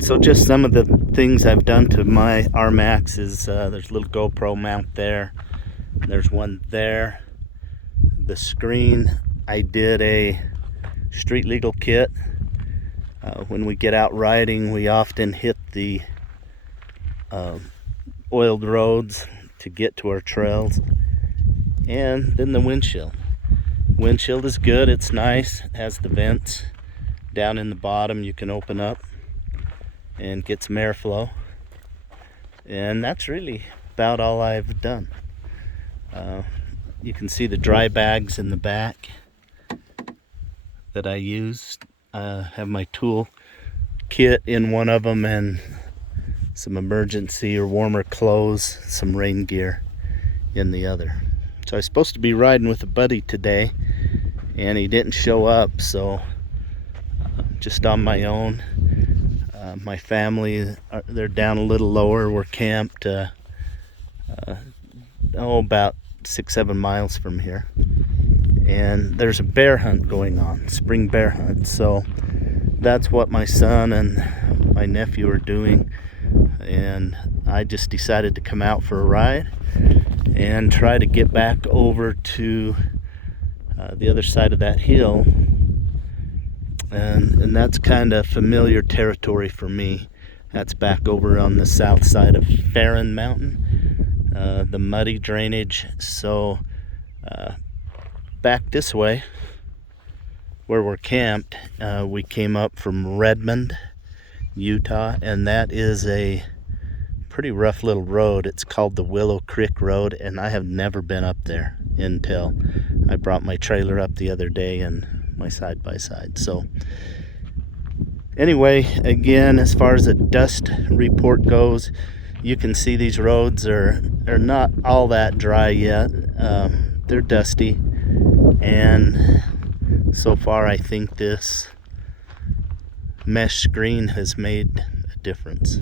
So just some of the things I've done to my RMAX is there's a little GoPro mount there. There's one there. The screen, I did a street legal kit. When we get out riding, we often hit the oiled roads to get to our trails. And then the windshield. Windshield is good, it's nice, it has the vents down in the bottom you can open up and get some airflow. And that's really about all I've done. You can see the dry bags in the back that I used. Have my tool kit in one of them and some emergency or warmer clothes, some rain gear in the other. So I was supposed to be riding with a buddy today and he didn't show up, so just on my own. My family, they're down a little lower. We're camped about 6-7 miles from here, and there's a bear hunt going on, spring bear hunt. So that's what my son and my nephew are doing, and I just decided to come out for a ride and try to get back over to the other side of that hill. And that's kind of familiar territory for me. That's back over on the south side of Farron Mountain, the muddy drainage. So back this way where we're camped, we came up from Redmond, Utah, and that is a pretty rough little road. It's called the Willow Creek Road, and I have never been up there until I brought my trailer up the other day and my side-by-side. So anyway, again, as far as a dust report goes, you can see these roads are not all that dry yet. They're dusty, and so far I think this mesh screen has made a difference.